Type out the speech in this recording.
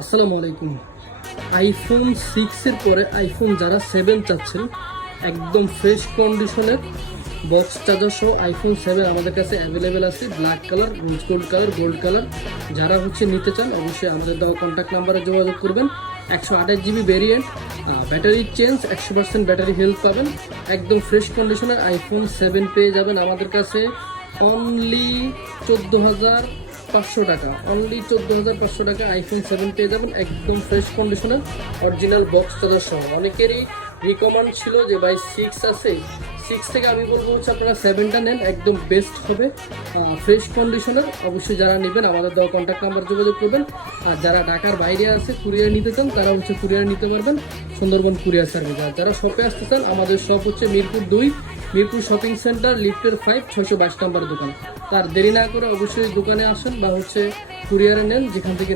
আসসালামু আলাইকুম। আইফোন 6 এর পরে আইফোন যারা 7 চাচ্ছেন, একদম ফ্রেশ কন্ডিশনের বক্স চার্জার সহ আইফোন 7 আমাদের কাছে অ্যাভেলেবেল আছে। Black colour, rose gold colour, gold colour. যারা নিতে চান অবশ্যই আমাদের দেওয়া কন্ট্যাক্ট নাম্বারে যোগাযোগ করবেন। 128 GB variant, battery change, 100% battery health পাবেন। একদম ফ্রেশ কন্ডিশনের আইফোন 7 পেয়ে যাবেন আমাদের কাছে অনলি 14,500 টাকা। অনলি 14,500 টাকা আইফোন 7 পেয়ে যাবেন একদম ফ্রেশ কন্ডিশনের অরিজিনাল বক্স চার্জার সহ। অনেকেরই রিকমেন্ড ছিল যে ভাই 6 আছে, 6 থেকে আমি বলবো আপনারা 7টা নেন, একদম বেস্ট হবে ফ্রেশ কন্ডিশনের। অবশ্যই যারা নেবেন আমাদের দেওয়া কন্ট্যাক্ট নাম্বার যোগাযোগ করবেন। আর যারা ঢাকার বাইরে আছে কুরিয়ার নিতে চান তারা কুরিয়ার নিতে পারবেন, সুন্দরবন কুরিয়ার সার্ভিস। আর যারা শপে আসতে চান আমাদের shop Mirpur 2, Mirpur shopping centre, লিফটের 5, 622 নম্বর দোকান। তার দেরি না করে অবশ্যই দোকানে আসেন বা কুরিয়ারে নেন, যেখান থেকে